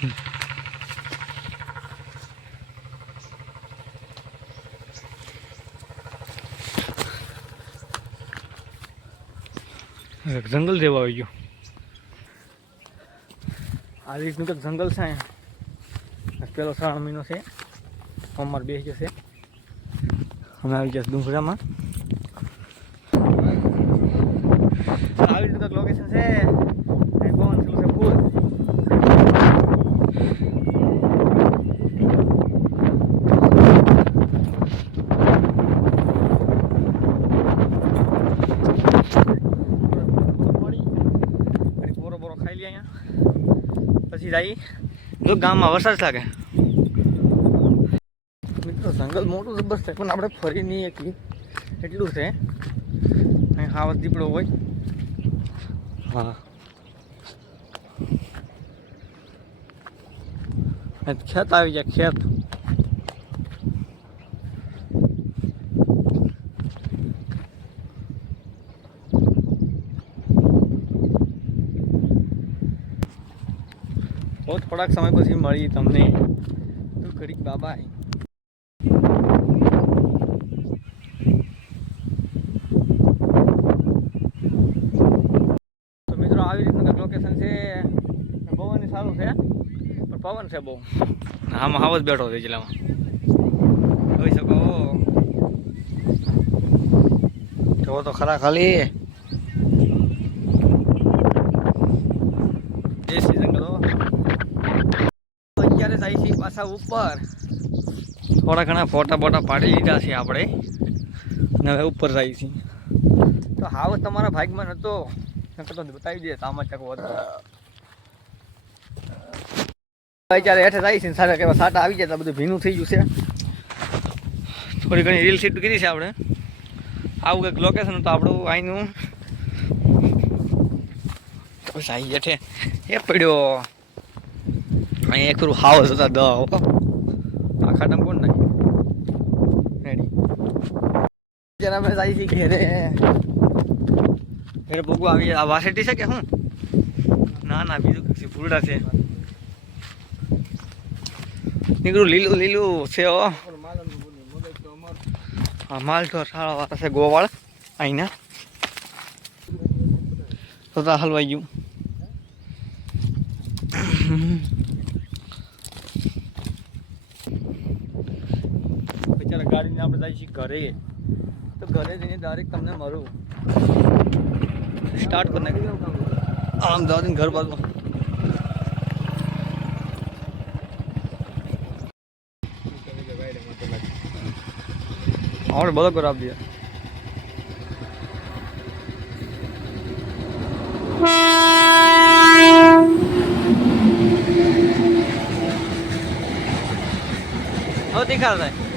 જંગલ જેવા આવી ગયું. આ રીતનું કંઈક જંગલ છે અહીંયા. પેલો શ્રાવણ મહિનો છે. અમાર બે જશે. અમે આવી ગયા ડુંગરામાં. આવી રીતનું કંઈક લોકેશન છે અહીં પવન થયું છે ફૂલ પછી બોરો બોરો ખાઈ લઈએ અહીંયા પછી જાય. જો ગામમાં વરસાદ લાગે. મિત્રો, જંગલ મોટું જબરજસ્ત છે, પણ આપણે ફરી નહીં એકલી. એટલું છે. અહીં હાવત દીપડો હોય. હા. ખેત આવી જાય ખેત. બહુ થોડાક સમય પછી મળી તમને. તો ઘડીક બાબા તો મિત્રો આવી રીતનું લોકેશન છે. પવન સારું છે. પણ પવન છે બહુ. આમાં હાવ જ બેઠો છે જિલ્લામાં જોઈ શકો જોવો તો ખરા ખાલી દેશી જંગલો અત્યારે જાય છે પાછા ઉપર? થોડા ઘણા ફોટા બોટા પાડી લીધા છે આપણે. અને હવે ઉપર જાય છે. તો હાવ તમારા ભાગમાં નતો. નકર તો બતાવી દે ચકો ભાઈ અત્યારે હેઠે જાય છે સારા કેવા સાટા આવી જાય તો બધું ભીનું થઈ ગયું છે. થોડી ઘણી રીલ શીટ કરી છે આપણે. આવું કંઈક લોકેશન તો આપણું અહીંનું. તો સાઈ હેઠે. એ પડ્યો. અહીંયા એક હાવ હતા દહ આખા ખાટમ કોણ નાખી? રેડી. આવી છે ઘેરે. ઘેરે ભોગવું આવી આ વાસેટી છે કે શું? ના ના, બીજું કંઈક છે ફૂલડા છે. નીકળું, લીલું લીલું છે, હા. માલ તો સારા વાળા છે, ગોવાળ. અહીંના. હલવાઈ ગયું. બિચારા ગાડીને આપણે જાય છીએ ઘરે. તો ઘરે જઈને ડાયરેક્ટ તમને મળું. સ્ટાર્ટ કરી નાખી આમ જવા ઘર બાજુ. આપણે બધો ખરાબ આપી દે. હવે દેખાડ થાય.